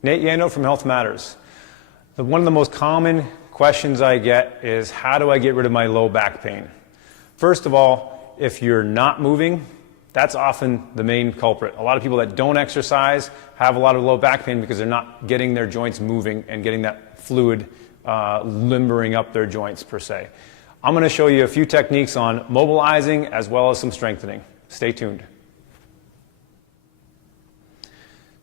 Nate Yando from Health Matters. One of the most common questions I get is, how do I get rid of my low back pain? First of all, if you're not moving, that's often the main culprit. A lot of people that don't exercise have a lot of low back pain because they're not getting their joints moving and getting that fluid limbering up their joints per se. I'm going to show you a few techniques on mobilizing as well as some strengthening. Stay tuned.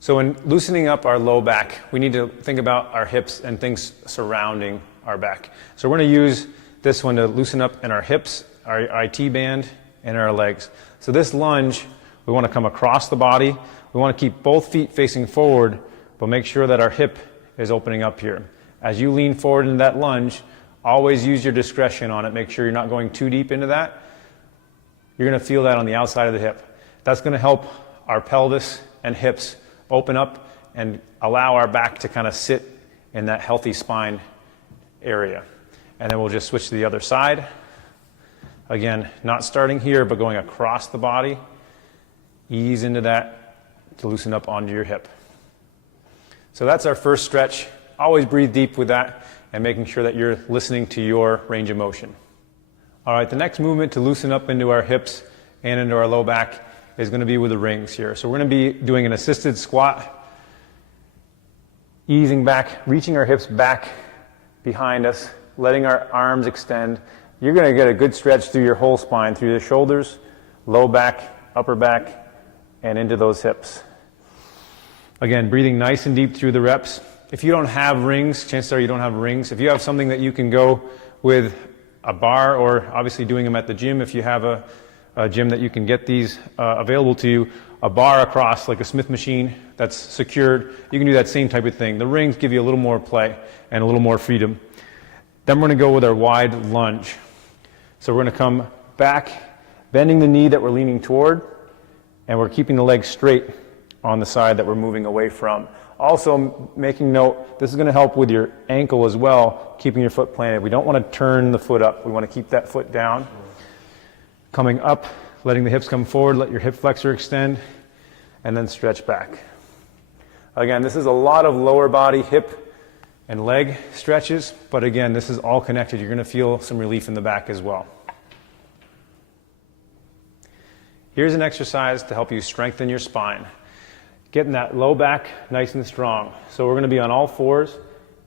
So in loosening up our low back, we need to think about our hips and things surrounding our back. So we're going to use this one to loosen up in our hips, our IT band, and our legs. So this lunge, we want to come across the body. We want to keep both feet facing forward, but make sure that our hip is opening up here. As you lean forward in that lunge, always use your discretion on it. Make sure you're not going too deep into that. You're going to feel that on the outside of the hip. That's going to help our pelvis and hips open up and allow our back to kind of sit in that healthy spine area. And then we'll just switch to the other side. Again, not starting here, but going across the body. Ease into that to loosen up onto your hip. So that's our first stretch. Always breathe deep with that and making sure that you're listening to your range of motion. All right, the next movement to loosen up into our hips and into our low back is going to be with the rings here. So we're going to be doing an assisted squat, easing back, reaching our hips back behind us, letting our arms extend. You're going to get a good stretch through your whole spine, through the shoulders, low back, upper back, and into those hips. Again, breathing nice and deep through the reps. If you don't have rings, chances are you don't have rings. If you have something that you can go with a bar, or obviously doing them at the gym, if you have a gym that you can get these available to you, a bar across like a Smith machine that's secured, you can do that same type of thing. The rings give you a little more play and a little more freedom. Then we're going to go with our wide lunge. So we're going to come back, bending the knee that we're leaning toward, and we're keeping the leg straight on the side that we're moving away from. Also making note, this is going to help with your ankle as well, keeping your foot planted. We don't want to turn the foot up. We want to keep that foot down. Coming up, letting the hips come forward, let your hip flexor extend, and then stretch back. Again, this is a lot of lower body, hip, and leg stretches, but again, this is all connected. You're going to feel some relief in the back as well. Here's an exercise to help you strengthen your spine. Getting that low back nice and strong. So we're going to be on all fours,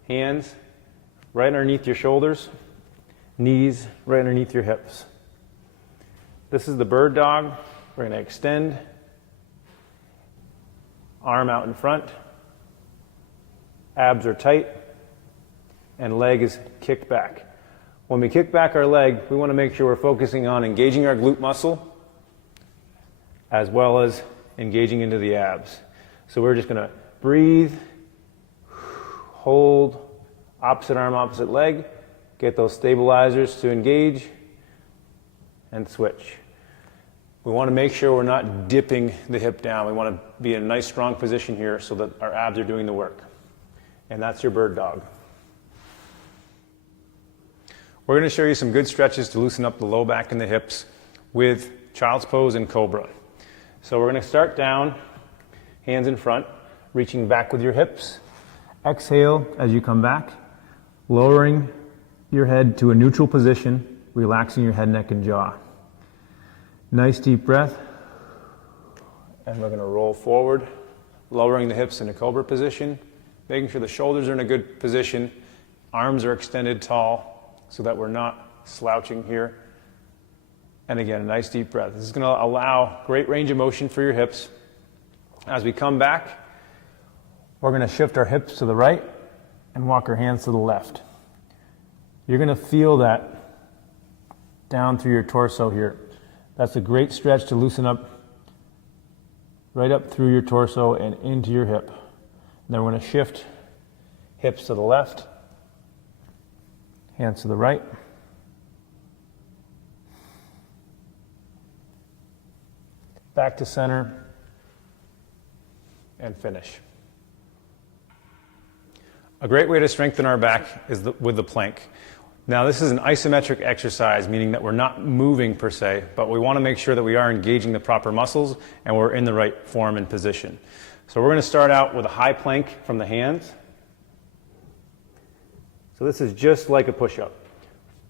hands right underneath your shoulders, knees right underneath your hips. This is the bird dog. We're going to extend, arm out in front, abs are tight, and leg is kicked back. When we kick back our leg, we want to make sure we're focusing on engaging our glute muscle as well as engaging into the abs. So we're just going to breathe, hold, opposite arm, opposite leg, get those stabilizers to engage, and switch. We want to make sure we're not dipping the hip down. We want to be in a nice strong position here so that our abs are doing the work. And that's your bird dog. We're going to show you some good stretches to loosen up the low back and the hips with child's pose and cobra. So we're going to start down, hands in front, reaching back with your hips. Exhale as you come back, lowering your head to a neutral position, relaxing your head, neck, and jaw. Nice deep breath. And we're going to roll forward, lowering the hips in a cobra position, making sure the shoulders are in a good position, arms are extended tall so that we're not slouching here. And again, a nice deep breath. This is going to allow great range of motion for your hips. As we come back, we're going to shift our hips to the right and walk our hands to the left. You're going to feel that down through your torso here. That's a great stretch to loosen up right up through your torso and into your hip. And then we're going to shift hips to the left, hands to the right. Back to center and finish. A great way to strengthen our back is with the plank. Now this is an isometric exercise, meaning that we're not moving per se, but we want to make sure that we are engaging the proper muscles and we're in the right form and position. So we're going to start out with a high plank from the hands. So this is just like a push-up.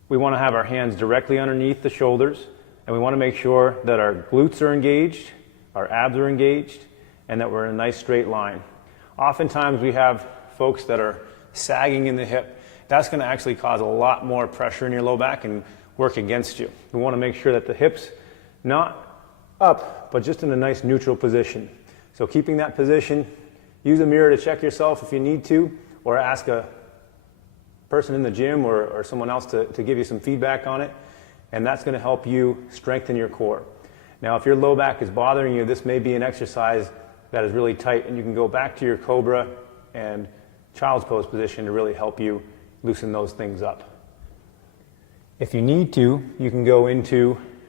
We want to have our hands directly underneath the shoulders, and we want to make sure that our glutes are engaged, our abs are engaged, and that we're in a nice straight line. Oftentimes we have folks that are sagging in the hip. That's going to actually cause a lot more pressure in your low back and work against you. We want to make sure that the hips not up, but just in a nice neutral position. So keeping that position, use a mirror to check yourself if you need to, or ask a person in the gym or someone else to give you some feedback on it, and that's going to help you strengthen your core. Now, if your low back is bothering you, this may be an exercise that is really tight, and you can go back to your cobra and child's pose position to really help you loosen those things up. If you need to, you can go into